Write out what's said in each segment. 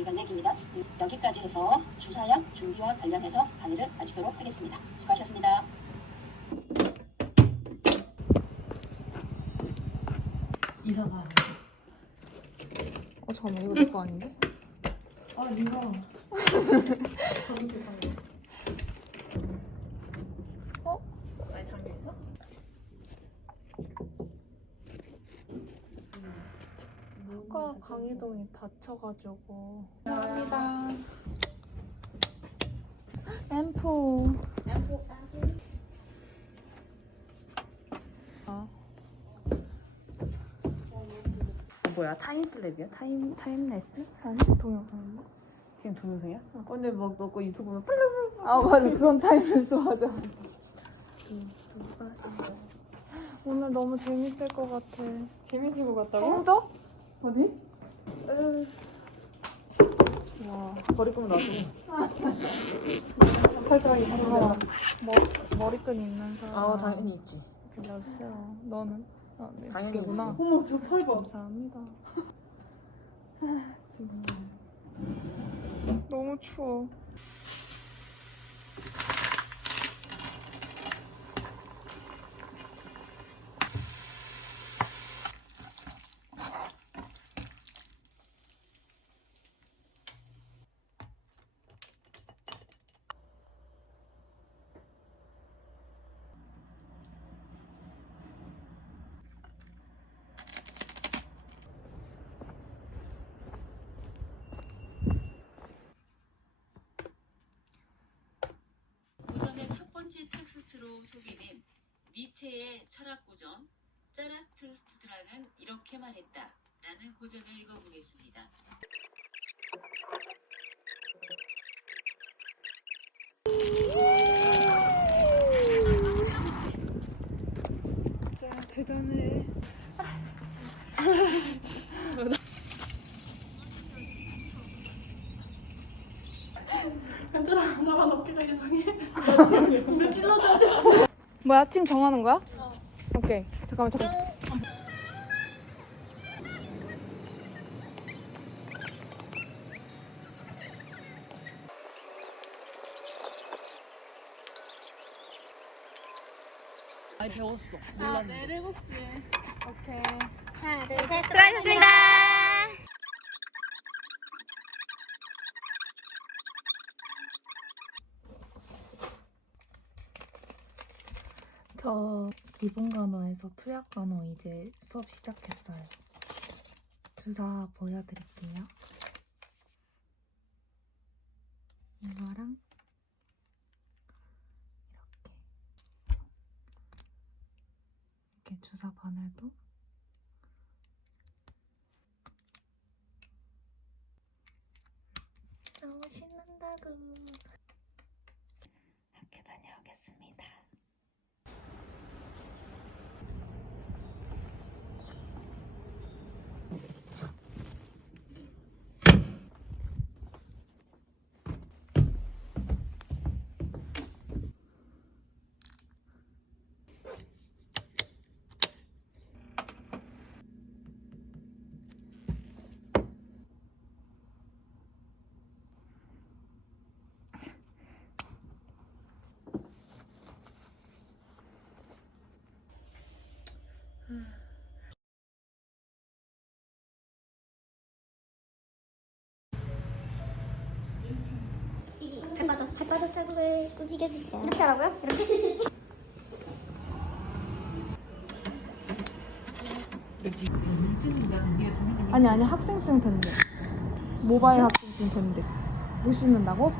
위관내기입니다. 여기까지 해서 주사약 준비와 관련해서 강의를 마치도록 하겠습니다. 수고하셨습니다. 이사가. 어 잠깐만 이거 내거 아닌데? 아, 니가. 어? 아니, 잠겨 있어? 누가 강희동이 다쳐가지고 감사합니다 앰프 어. 뭐야 타임슬랩이야? 타임 타임레스? 아니 동영상인가? 그냥 동영상이야? 근데 막 너거 유튜브 보면 아 맞아 그건 타임랩스 맞아 오늘 너무 재밌을 것 같아 재밌을 것 같다고? 성적? 어디? 와 버릴 거면 팔다리 잠깐만 머, 머리끈 있는 사람. 아 당연히 있지. 빌려주세요. 너는? 아, 네, 당연히 두 개구나. 어머, 저 팔 봐. 감사합니다. 너무 추워 오전의 첫 번째 텍스트로 소개된 니체의 철학 고전 짜라투스트라는 이렇게 말했다. 라는 고전을 읽어보겠습니다. 진짜 대단해 얘들아, 나만 어깨가 이상해. 나 지금 공대 찔러줘야 돼. 뭐야? 팀 정하는 거야? 오케이. 잠깐만 잠깐 많이 배웠어. 아 내일 7시에 오케이. 하나, 둘, 셋. 수고하셨습니다. 저 기본 간호에서 투약 간호 이제 수업 시작했어요. 주사 보여드릴게요. 이거랑 이렇게 이렇게 주사 바늘도 너무 신난다고 학교 다녀오겠습니다. 발바닥 자국을 움직여주세요. 이렇게 하라고요? 이렇게? 아니 아니 학생증 된대 모바일 학생증 된대 못 씻는다고?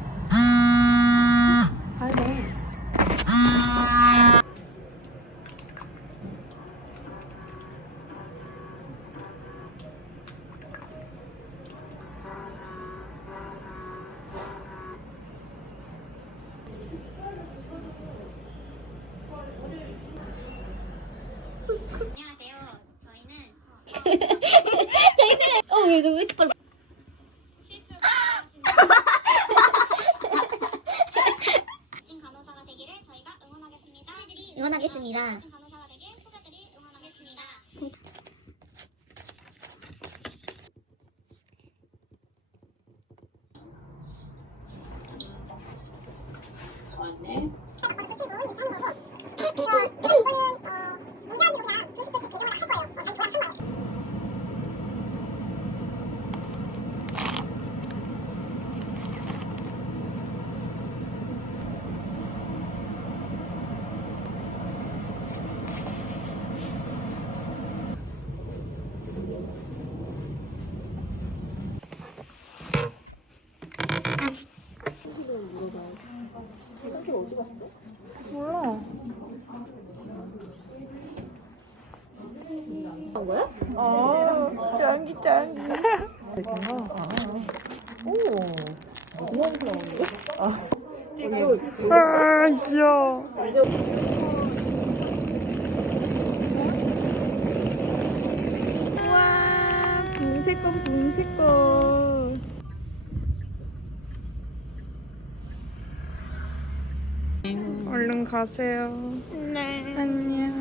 가야 돼 안녕하세요. 저희는 저희는 어, 왜, 왜 이렇게 빨라? 실수가 하시는 멋진 간호사가 되기를 저희가 응원하겠습니다. 응원하겠습니다. 멋진 간호사가 되길 후배들이 응원하겠습니다. 맞네. 몰라. 한 거야? 어, 짱기 짱기. 오. 아, 귀여워. 우와, 분색 거, 분색 거. 가세요. 네. 안녕. 안녕.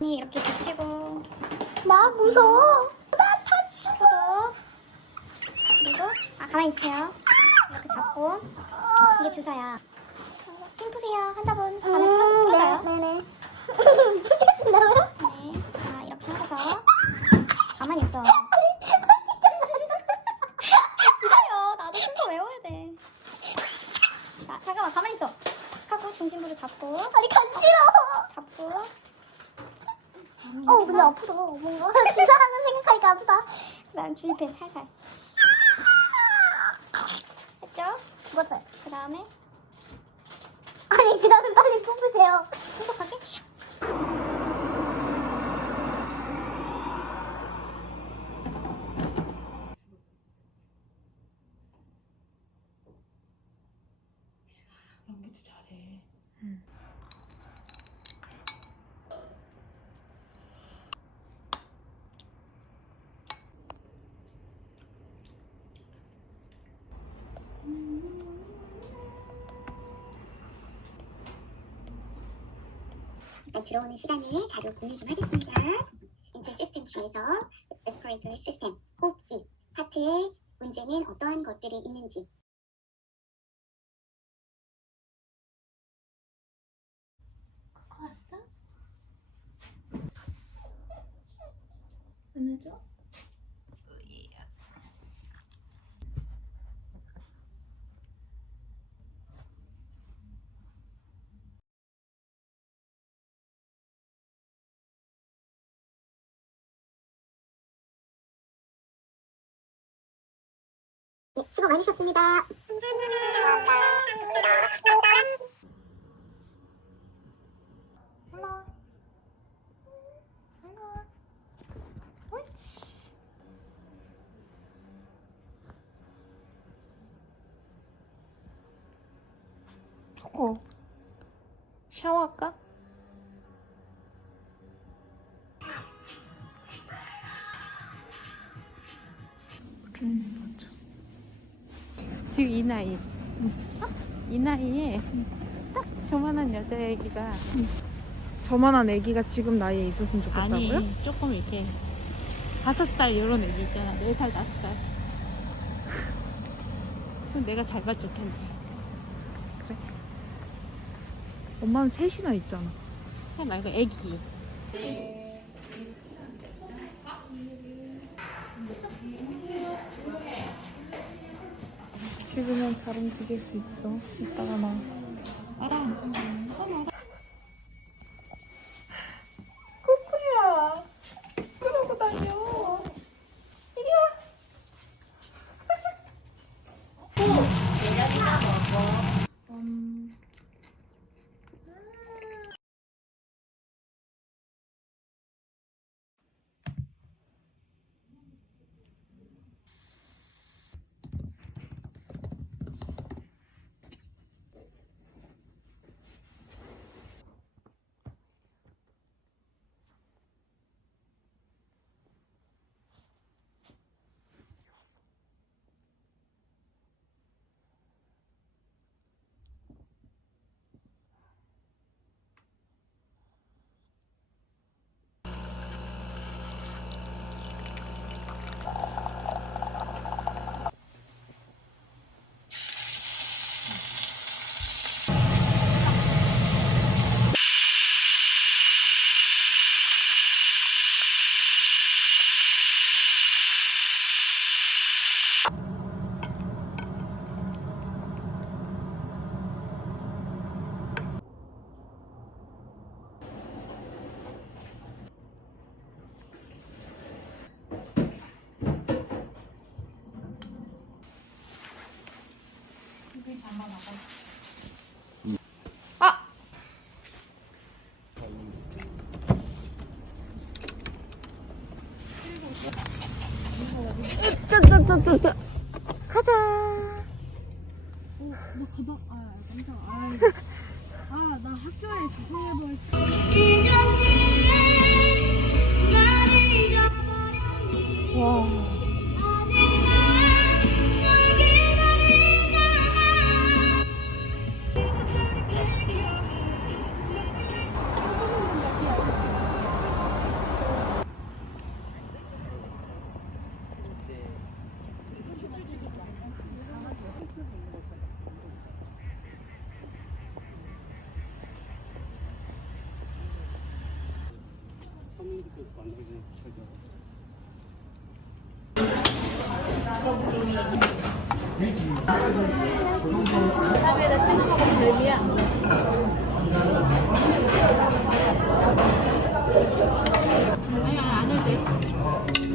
니 이렇게 붙이고. 나 무서워. 나 다치고. 그리고 아 가만히 있으세요. 이렇게 잡고. 이게 주사야. 힘 푸세요 환자분. 안에 풀어서 풀어줘요. 네네 찢어진다고요? 네자 이렇게 하셔서. 가만히 있어. 기다려. 나도 순서 외워야 돼 자 잠깐만 가만히 있어 중심부를 잡고. 아니 간지러워. 잡고. 어 근데 아프다. 뭔가 주사하는 생각하니까 아프다. 그다음 주입에 살살. 했죠? 죽었어요. 그 다음에? 아니 그 다음에 빨리 뽑으세요 신속하게 슉. 연기도 잘해. 일단 들어오는 시간에 자료 공유 좀 하겠습니다. 인체 시스템 중에서 respiratory system, 호흡기 파트에 문제는 어떠한 것들이 있는지 코코 왔어? 안아줘? 네, 수고 많으셨습니다. 올라. 올라. 옳지. 저거. 샤워할까? 지금 이 나이. 이 나이에 딱 저만한 여자애기가 저만한 애기가 지금 나이에 있었으면 좋겠다고요? 아니 조금 이렇게 다섯 살 이런 애기 있잖아. 네 살, 다섯 살. 그럼 내가 잘 봐줄 텐데. 엄마는 셋이나 있잖아. 해 말고 애기. 지금은 잘 움직일 수 있어. 이따가 나. 알아. ママ。 밥에다 찍어 먹으면 재미야. 아니, 안 해도